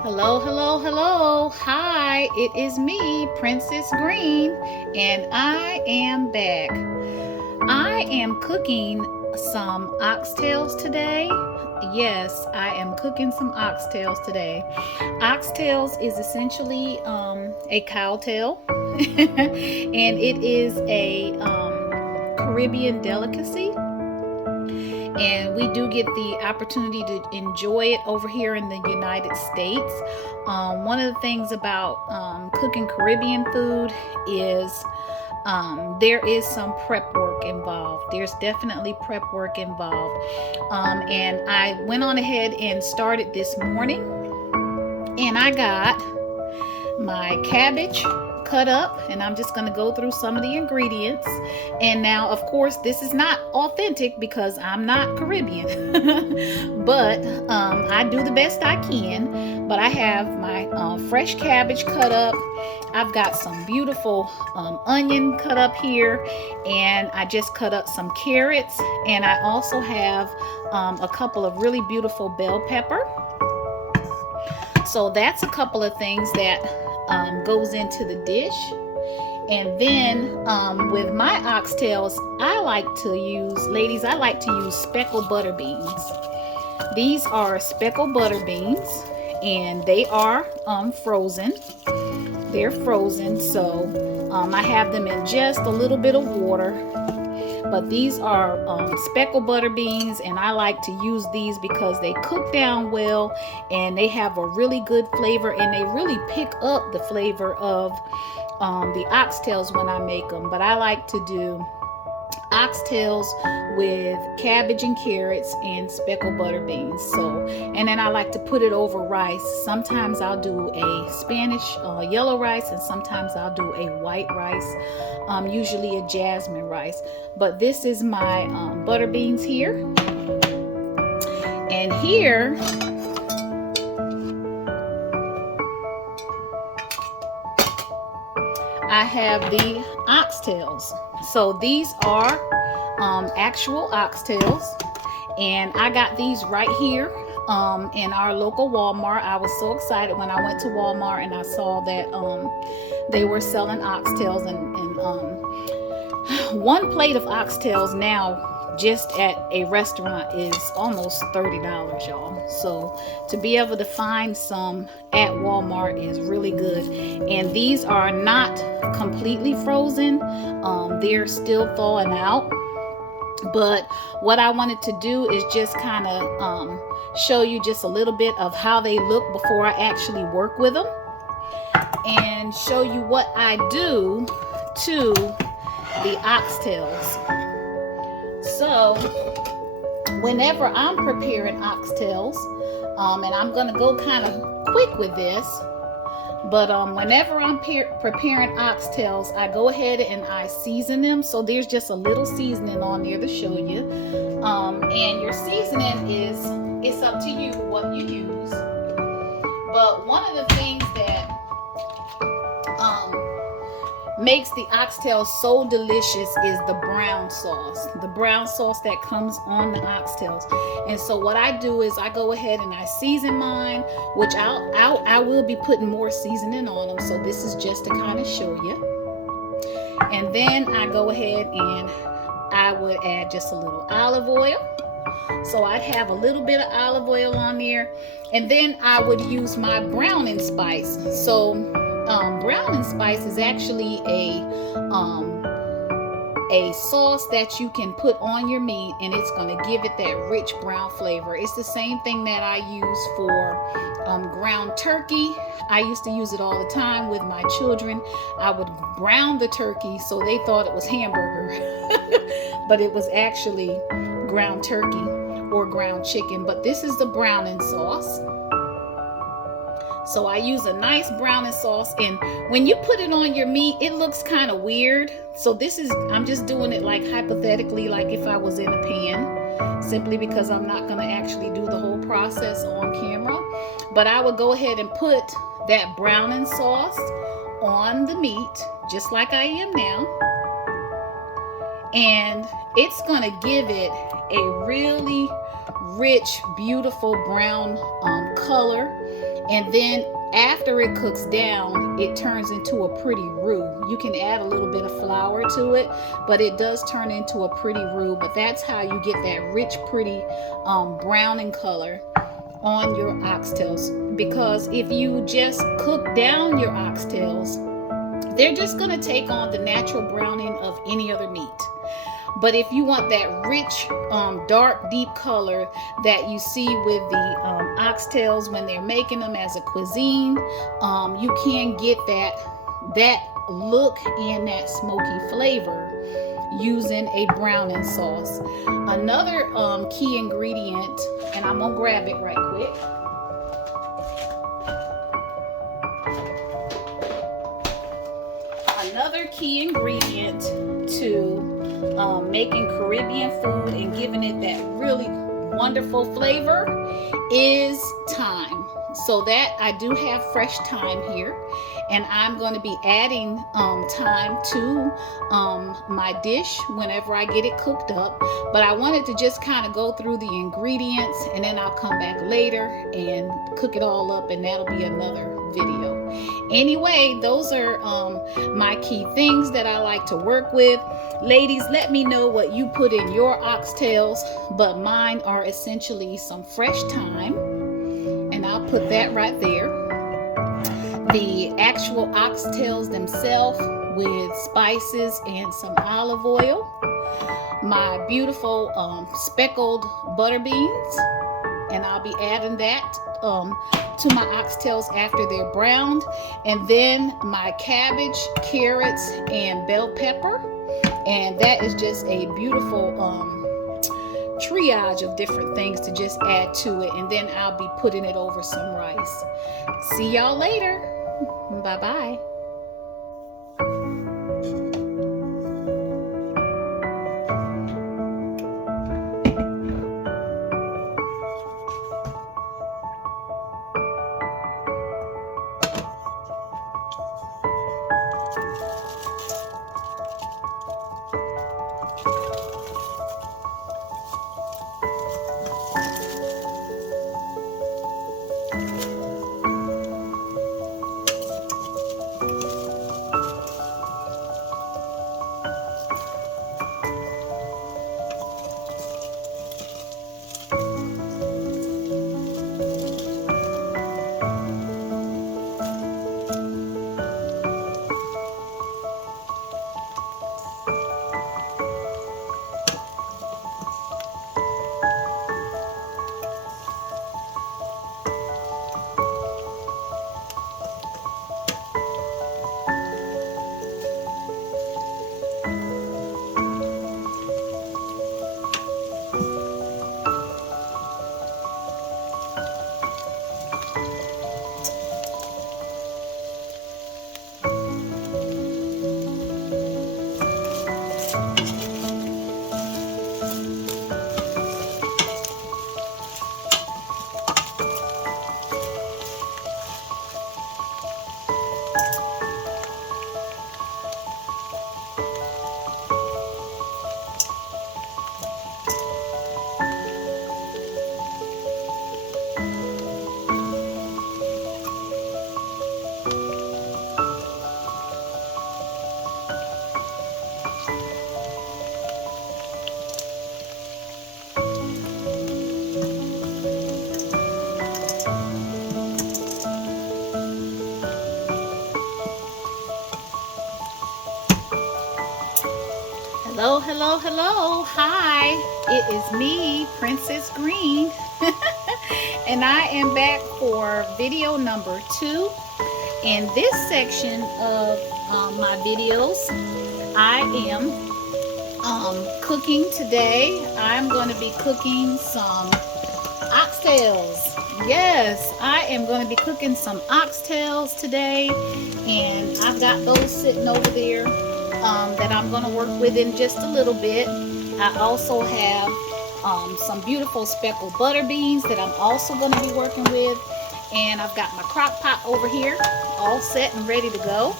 Hello, hello, hello. Hi, it is me, Princess Green, and I am back. I am cooking some oxtails today. Yes, I am cooking some oxtails today. Oxtails is essentially a cow tail, and it is a Caribbean delicacy. And we do get the opportunity to enjoy it over here in the United States. One of the things about cooking Caribbean food is there is some prep work involved. There's definitely prep work involved. And I went on ahead and started this morning, and I got my cabbage cut up, and I'm just going to go through some of the ingredients. And now, of course, this is not authentic because I'm not Caribbean, but I do the best I can. But I have my fresh cabbage cut up. I've got some beautiful onion cut up here, and I just cut up some carrots, and I also have a couple of really beautiful bell pepper. So that's a couple of things that goes into the dish. And then with my oxtails, I like to use speckled butter beans. These are speckled butter beans, and they are frozen. They're frozen, so I have them in just a little bit of water. But these are speckled butter beans, and I like to use these because they cook down well, and they have a really good flavor, and they really pick up the flavor of the oxtails when I make them. But I like to do oxtails with cabbage and carrots and speckled butter beans. So, and then I like to put it over rice. Sometimes I'll do a Spanish yellow rice, and sometimes I'll do a white rice, usually a jasmine rice. But this is my butter beans here. And here I have the oxtails. So these are actual oxtails, and I got these right here in our local Walmart. I was so excited when I went to Walmart and I saw that they were selling oxtails, and one plate of oxtails now just at a restaurant is almost $30, y'all. So to be able to find some at Walmart is really good. And these are not completely frozen. They're still thawing out. But what I wanted to do is just kind of show you just a little bit of how they look before I actually work with them, and show you what I do to the oxtails. So whenever I'm preparing oxtails, and I'm gonna go kind of quick with this, but whenever I'm preparing oxtails, I go ahead and I season them. So there's just a little seasoning on there to show you, and your seasoning is, it's up to you what you use. But one of the things that makes the oxtail so delicious is the brown sauce. The brown sauce that comes on the oxtails. And so what I do is I go ahead and I season mine, which I will be putting more seasoning on them. So this is just to kind of show you. And then I go ahead and I would add just a little olive oil. So I'd have a little bit of olive oil on there. And then I would use my browning spice. So browning spice is actually a sauce that you can put on your meat, and it's going to give it that rich brown flavor. It's the same thing that I use for ground turkey. I used to use it all the time with my children. I would brown the turkey so they thought it was hamburger, but it was actually ground turkey or ground chicken. But this is the browning sauce. So I use a nice browning sauce, and when you put it on your meat, it looks kind of weird. So this is, I'm just doing it like hypothetically, like if I was in a pan, simply because I'm not going to actually do the whole process on camera. But I would go ahead and put that browning sauce on the meat, just like I am now. And it's going to give it a really rich, beautiful brown color. And then after it cooks down, it turns into a pretty roux. You can add a little bit of flour to it, but it does turn into a pretty roux. But that's how you get that rich, pretty browning color on your oxtails. Because if you just cook down your oxtails, they're just going to take on the natural browning of any other meat. But if you want that rich, dark, deep color that you see with the oxtails when they're making them as a cuisine, you can get that look and that smoky flavor using a browning sauce. Another key ingredient, and I'm gonna grab it right quick. Another key ingredient to making Caribbean food and giving it that really wonderful flavor is thyme. So that I do have fresh thyme here, and I'm going to be adding thyme to my dish whenever I get it cooked up. But I wanted to just kind of go through the ingredients, and then I'll come back later and cook it all up, and that'll be another video. Anyway, those are my key things that I like to work with. Ladies, let me know what you put in your oxtails, but mine are essentially some fresh thyme, and I'll put that right there. The actual oxtails themselves with spices and some olive oil. My beautiful speckled butter beans, and I'll be adding that to my oxtails after they're browned. And then my cabbage, carrots, and bell pepper. And that is just a beautiful triage of different things to just add to it. And then I'll be putting it over some rice. See y'all later. Bye-bye. Hello, hello, hello. Hi, it is me, Princess Green, and I am back for video number 2. In this section of my videos, I am cooking today. I'm going to be cooking some oxtails. Yes, I am going to be cooking some oxtails today, and I've got those sitting over there that I'm going to work with in just a little bit. I also have some beautiful speckled butter beans that I'm also going to be working with, and I've got my crock pot over here all set and ready to go.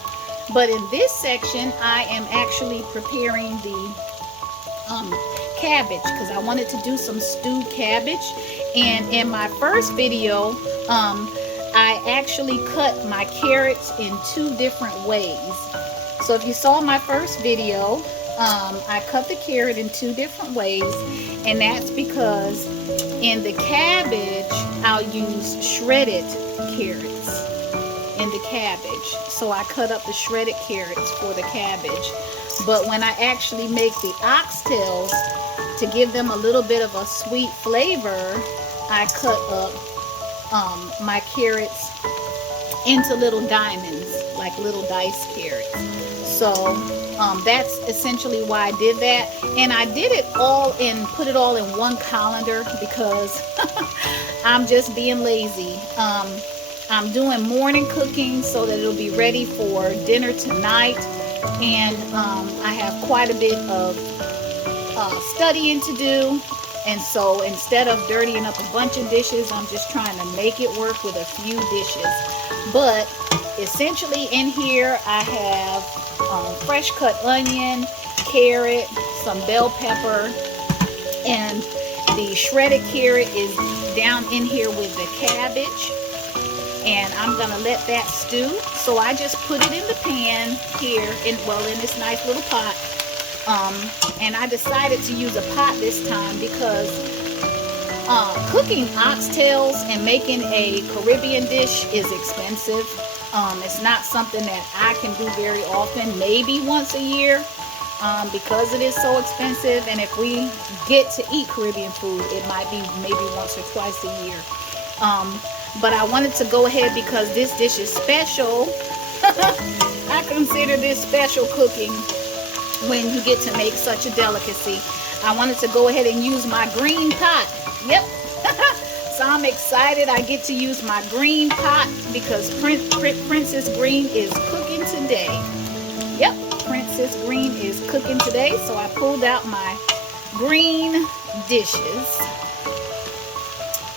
But in this section, I am actually preparing the cabbage, because I wanted to do some stewed cabbage. And in my first video, I actually cut my carrots in 2 different ways. So if you saw my first video, I cut the carrot in 2 different ways, and that's because in the cabbage I'll use shredded carrots in the cabbage. So I cut up the shredded carrots for the cabbage. But when I actually make the oxtails, to give them a little bit of a sweet flavor, I cut up my carrots into little diamonds, like little diced carrots. So that's essentially why I did that. And I did it all put it all in one colander because I'm just being lazy. I'm doing morning cooking so that it'll be ready for dinner tonight. And I have quite a bit of studying to do. And so instead of dirtying up a bunch of dishes, I'm just trying to make it work with a few dishes. But essentially in here I have fresh cut onion, carrot, some bell pepper, and the shredded carrot is down in here with the cabbage. And I'm gonna let that stew. So I just put it in the pan here in this nice little pot. And I decided to use a pot this time because cooking oxtails and making a Caribbean dish is expensive. It's not something that I can do very often, maybe once a year, because it is so expensive. And if we get to eat Caribbean food, it might be maybe once or twice a year. But I wanted to go ahead because this dish is special. I consider this special cooking when you get to make such a delicacy. I wanted to go ahead and use my green pot. Yep. So I'm excited I get to use my green pot because Princess Green is cooking today. Yep, Princess Green is cooking today. So I pulled out my green dishes.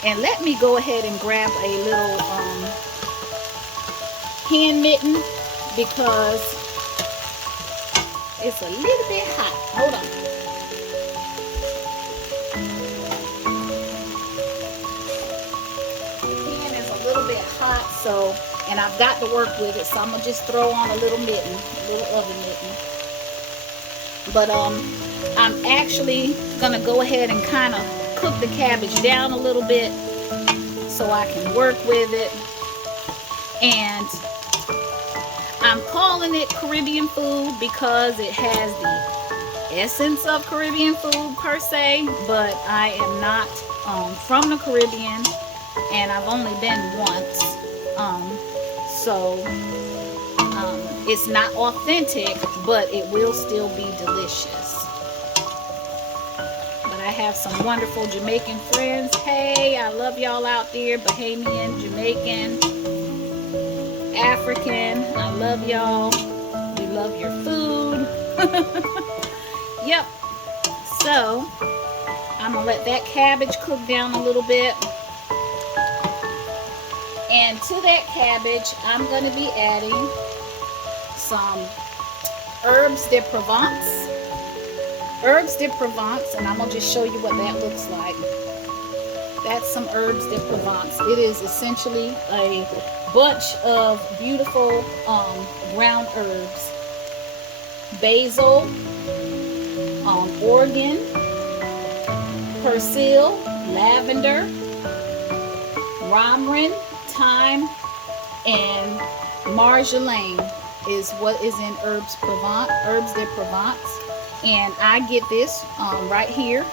And let me go ahead and grab a little hand mitten because it's a little bit hot. Hold on. The pan is a little bit hot, so, and I've got to work with it, so I'm gonna just throw on a little mitten, a little oven mitten. But I'm actually gonna go ahead and kind of cook the cabbage down a little bit so I can work with it. And I'm calling it Caribbean food because it has the essence of Caribbean food per se, but I am not from the Caribbean, and I've only been once, so it's not authentic, but it will still be delicious. I have some wonderful Jamaican friends. Hey, I love y'all out there. Bahamian, Jamaican, African. I love y'all. We love your food. Yep. So, I'm going to let that cabbage cook down a little bit. And to that cabbage, I'm going to be adding some herbes de Provence. Herbes de Provence, and I'm going to just show you what that looks like. That's some herbes de Provence. It is essentially a bunch of beautiful ground herbs. Basil, Oregon, persil, lavender, romarin, thyme, and marjolaine is what is in herbes de Provence. And I get this right here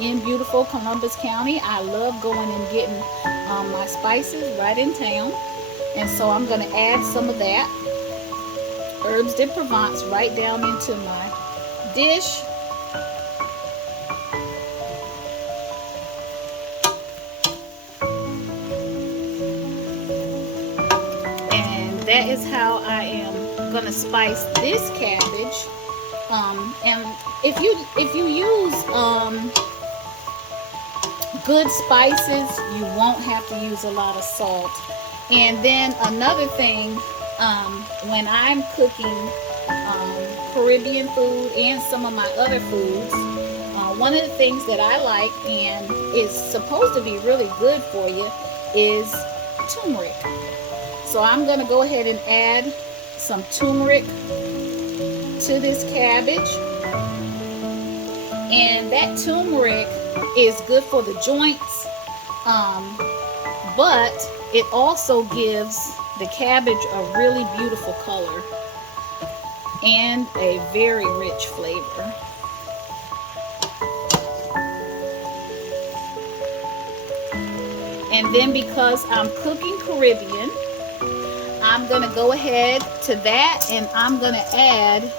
in beautiful Columbus County. I love going and getting my spices right in town. And so I'm going to add some of that herbs de Provence right down into my dish. And that is how I am going to spice this cabbage. And if you use good spices, you won't have to use a lot of salt. And then another thing, when I'm cooking Caribbean food and some of my other foods, one of the things that I like and is supposed to be really good for you is turmeric. So I'm going to go ahead and add some turmeric to this cabbage. And that turmeric is good for the joints, but it also gives the cabbage a really beautiful color and a very rich flavor. And then because I'm cooking Caribbean, I'm going to go ahead to that and I'm going to add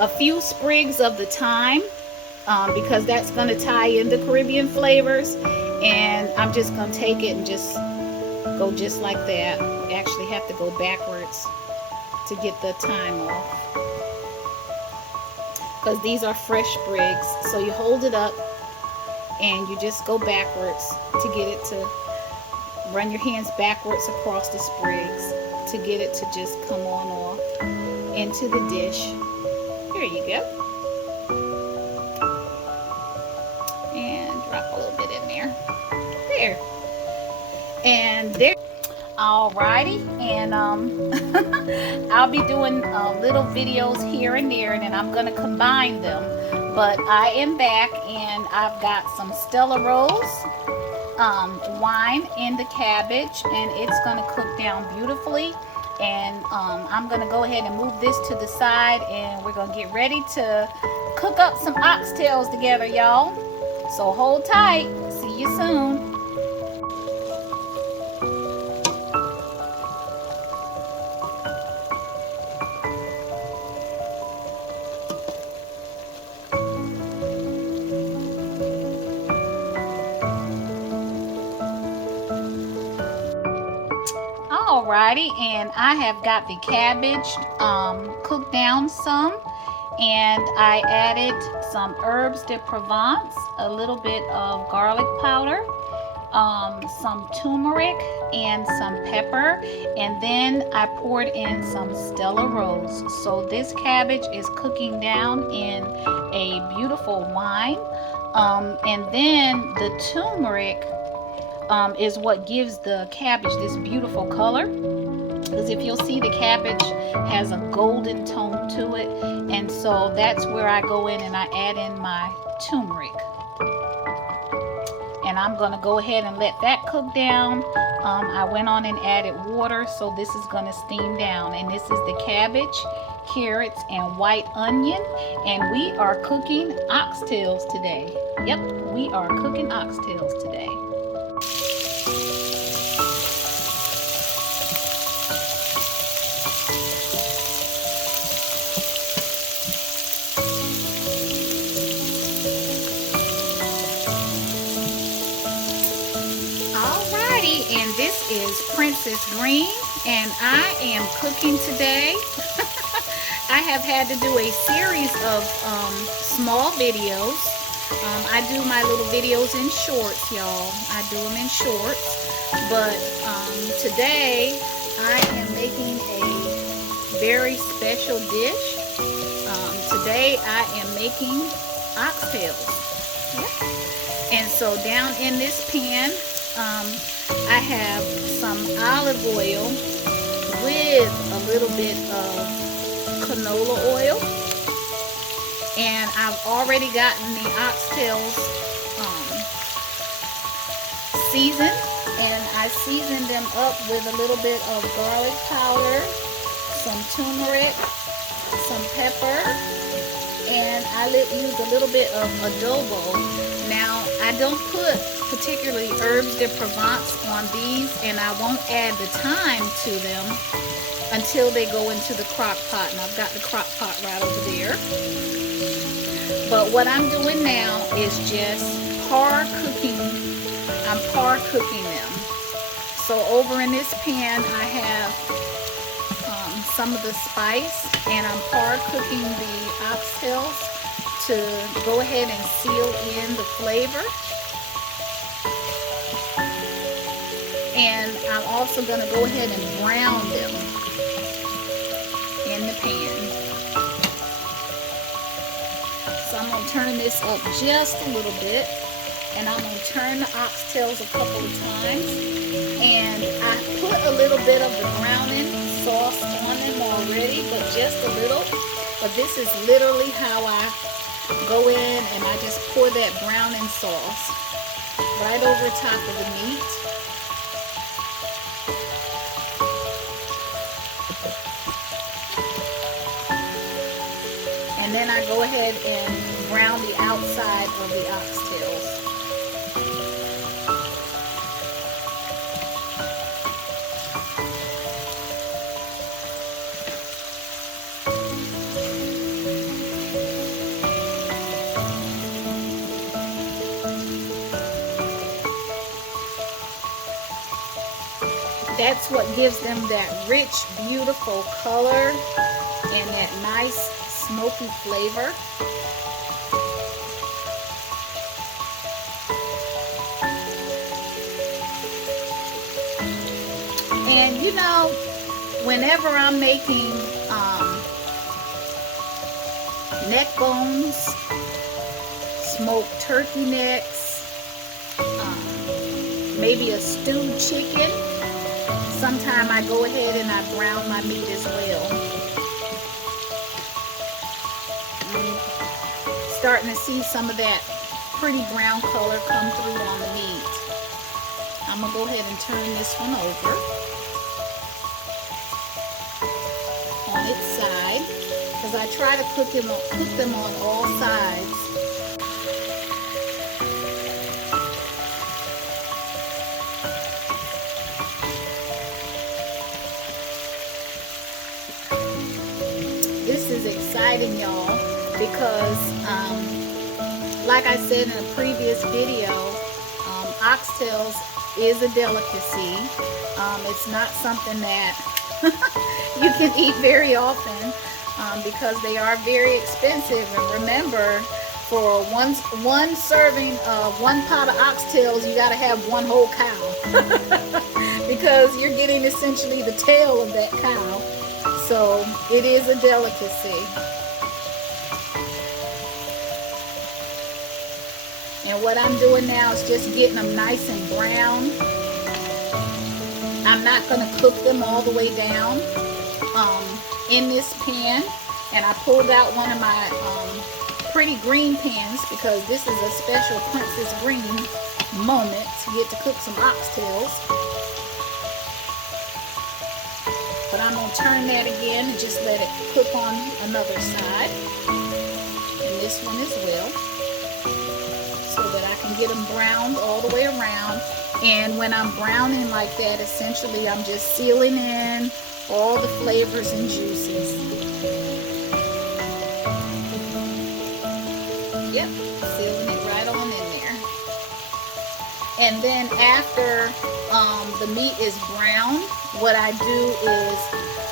a few sprigs of the thyme, because that's going to tie in the Caribbean flavors. And I'm just going to take it and just go just like that. You actually have to go backwards to get the thyme off, because these are fresh sprigs. So you hold it up and you just go backwards to get it to run your hands backwards across the sprigs to get it to just come on off into the dish. Here you go. And drop a little bit in there. There. And there. Alrighty. And I'll be doing little videos here and there, and then I'm going to combine them. But I am back, and I've got some Stella Rose wine in the cabbage, and it's going to cook down beautifully. And I'm going to go ahead and move this to the side, and we're going to get ready to cook up some oxtails together, y'all. So hold tight. See you soon. Alrighty, and I have got the cabbage cooked down some, and I added some herbs de Provence, a little bit of garlic powder, some turmeric and some pepper, and then I poured in some Stella Rose. So this cabbage is cooking down in a beautiful wine, and then the turmeric is what gives the cabbage this beautiful color, because if you'll see, the cabbage has a golden tone to it, and so that's where I go in and I add in my turmeric. And I'm going to go ahead and let that cook down. I went on and added water, so this is going to steam down. And this is the cabbage, carrots, and white onion, and we are cooking oxtails today. Yep, we are cooking oxtails today. And this is Princess Green, and I am cooking today. I have had to do a series of small videos. I do my little videos in shorts, y'all. I do them in shorts. But today I am making a very special dish. Today I am making oxtails. Yep. And so down in this pan, I have some olive oil with a little bit of canola oil, and I've already gotten the oxtails seasoned, and I seasoned them up with a little bit of garlic powder, some turmeric, some pepper, I use a little bit of adobo. Now, I don't put particularly herbes de Provence on these, and I won't add the thyme to them until they go into the crock pot. And I've got the crock pot right over there. But what I'm doing now is just par cooking. I'm par cooking them. So over in this pan, I have some of the spice, and I'm par cooking the oxtails to go ahead and seal in the flavor. And I'm also going to go ahead and brown them in the pan. So I'm going to turn this up just a little bit, and I'm going to turn the oxtails a couple of times. And I put a little bit of the browning sauce on them already, but just a little. But this is literally how I go in, and I just pour that browning sauce right over top of the meat. And then I go ahead and brown the outside of the oxtails. That's what gives them that rich, beautiful color and that nice smoky flavor. And you know, whenever I'm making neck bones, smoked turkey necks, maybe a stewed chicken, sometimes I go ahead and I brown my meat as well. Starting to see some of that pretty brown color come through on the meat. I'm going to go ahead and turn this one over on its side, because I try to cook them on all sides. This is exciting, y'all, because like I said in a previous video, oxtails is a delicacy. It's not something that you can eat very often because they are very expensive. And remember, for one serving of 1 pot of oxtails, you got to have 1 whole cow because you're getting essentially the tail of that cow. So it is a delicacy. And what I'm doing now is just getting them nice and brown. I'm not going to cook them all the way down in this pan. And I pulled out one of my pretty green pans because this is a special Princess Green moment to get to cook some oxtails. But I'm going to turn that again and just let it cook on another side. And this one as well, so that I can get them browned all the way around. And when I'm browning like that, essentially I'm just sealing in all the flavors and juices. Yep, sealing it right on in there. And then after the meat is brown, what I do is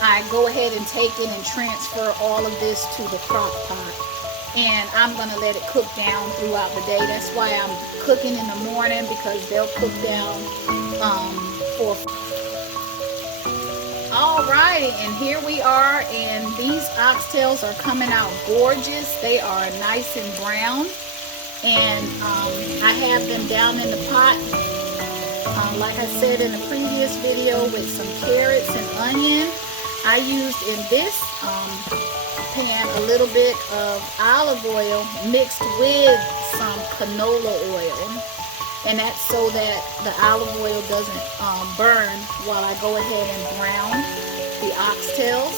I go ahead and take it and transfer all of this to the crock pot. And I'm going to let it cook down throughout the day. That's why I'm cooking in the morning, because they'll cook down for... Alrighty, and here we are, and these oxtails are coming out gorgeous. They are nice and brown, and I have them down in the pot, like I said in the previous video, with some carrots and onion. I used in this pan a little bit of olive oil mixed with some canola oil, and that's so that the olive oil doesn't burn while I go ahead and brown the oxtails.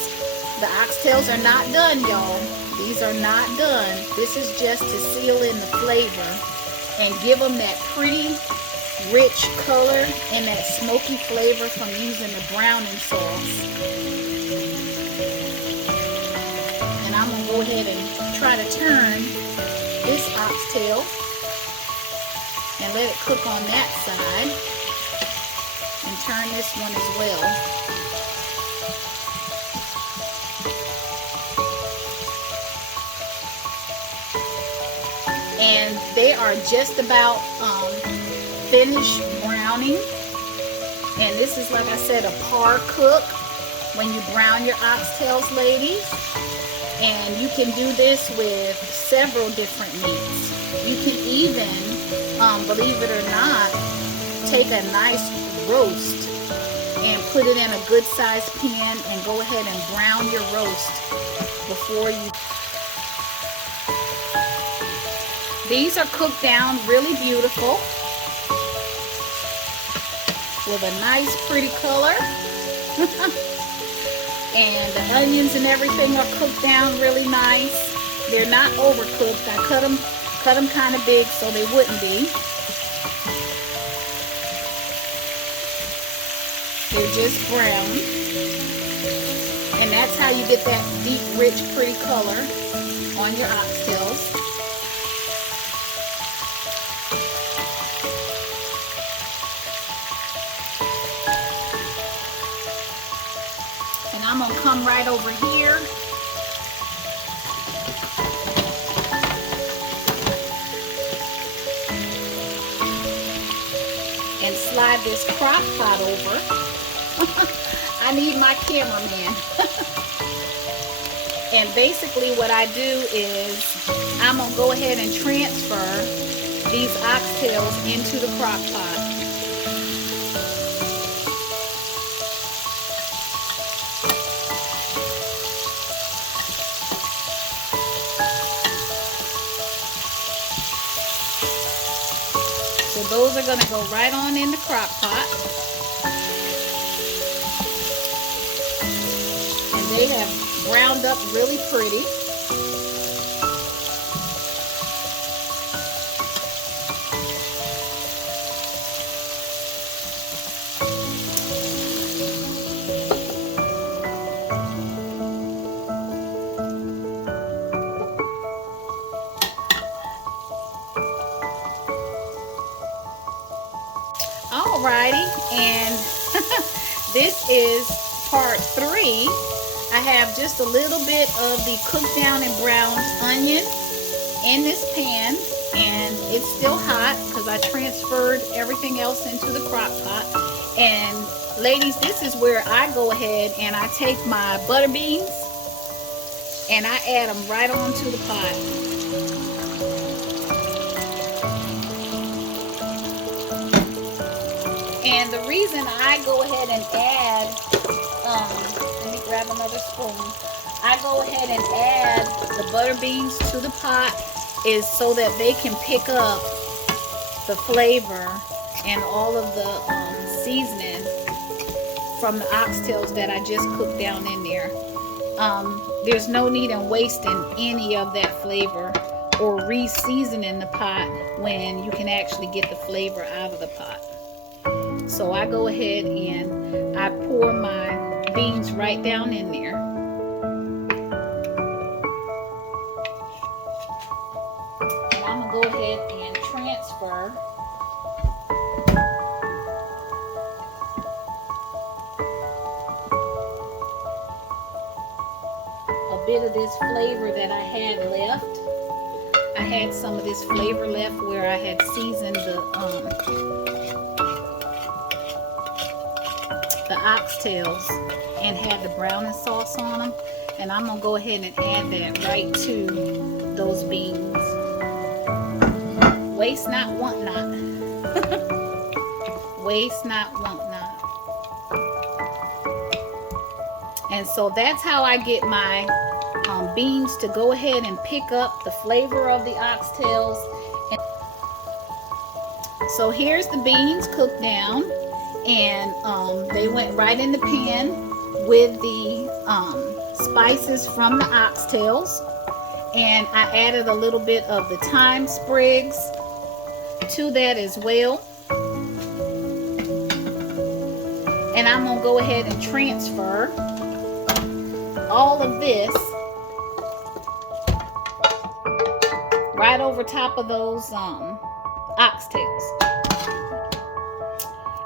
The oxtails are not done, y'all. These are not done. This is just to seal in the flavor and give them that pretty rich color and that smoky flavor from using the browning sauce. And I'm going to go ahead and try to turn this oxtail and let it cook on that side, and turn this one as well. And they are just about finished browning. And this is, like I said, a par cook when you brown your oxtails, ladies. And you can do this with several different meats. You can even, believe it or not, take a nice roast and put it in a good sized pan and go ahead and brown your roast before you. These are cooked down really beautiful with a nice pretty color. And the onions and everything are cooked down really nice. They're not overcooked. I cut them kind of big so they wouldn't be. They're just brown. And that's how you get that deep, rich, pretty color on your oxtails. And I'm going to come right over here and slide this crock pot over. I need my cameraman. And basically what I do is I'm going to go ahead and transfer these oxtails into the crock pot. So those are going to go right on in the crock pot. And they have browned up really pretty. Alrighty, and this is part 3. I have just a little bit of the cooked down and browned onion in this pan, and it's still hot because I transferred everything else into the crock pot. And ladies, this is where I go ahead and I take my butter beans and I add them right onto the pot. And the reason I go ahead and add, let me grab another spoon. I go ahead and add the butter beans to the pot is so that they can pick up the flavor and all of the seasoning from the oxtails that I just cooked down in there. There's no need in wasting any of that flavor or re-seasoning the pot when you can actually get the flavor out of the pot. So I go ahead and I pour my beans right down in there. And I'm going to go ahead and transfer a bit of this flavor that I had left. I had some of this flavor left where I had seasoned the oxtails and had the browning sauce on them, and I'm gonna go ahead and add that right to those beans. Waste not, want not. Waste not, want not. And so that's how I get my beans to go ahead and pick up the flavor of the oxtails. And so here's the beans cooked down, and they went right in the pan with the spices from the oxtails. And I added a little bit of the thyme sprigs to that as well. And I'm gonna go ahead and transfer all of this right over top of those oxtails.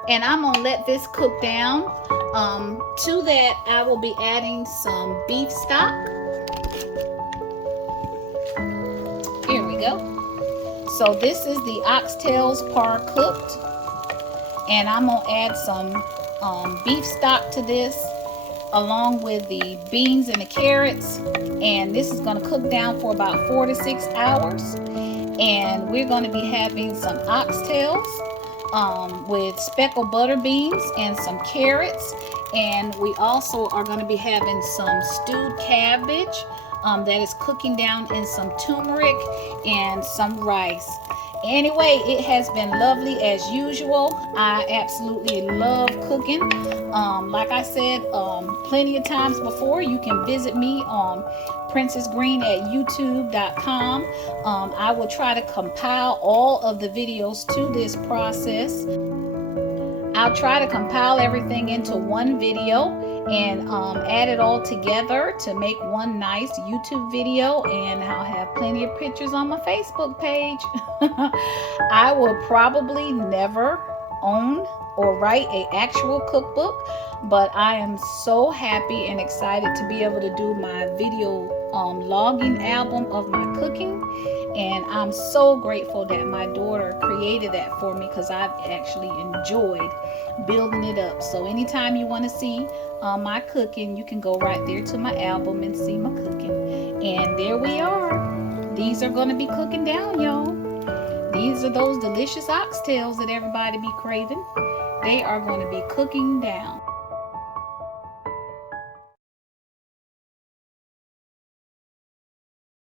And I'm gonna let this cook down. To that, I will be adding some beef stock. Here we go. So this is the oxtails par cooked, and I'm gonna add some beef stock to this, along with the beans and the carrots, and this is going to cook down for about 4 to 6 hours. And we're going to be having some oxtails with speckled butter beans and some carrots, and we also are going to be having some stewed cabbage that is cooking down in some turmeric and some rice. Anyway, it has been lovely as usual. I absolutely love cooking. Like I said plenty of times before, you can visit me on Princess Green at youtube.com. I will try to compile all of the videos to this process. I'll try to compile everything into one video and add it all together to make one nice YouTube video, and I'll have plenty of pictures on my Facebook page. I will probably never own or write an actual cookbook, but I am so happy and excited to be able to do my video logging album of my cooking. And I'm so grateful that my daughter created that for me, because I've actually enjoyed building it up. So anytime you want to see my cooking, you can go right there to my album and see my cooking. And there we are. These are going to be cooking down, y'all. These are those delicious oxtails that everybody be craving. They are going to be cooking down.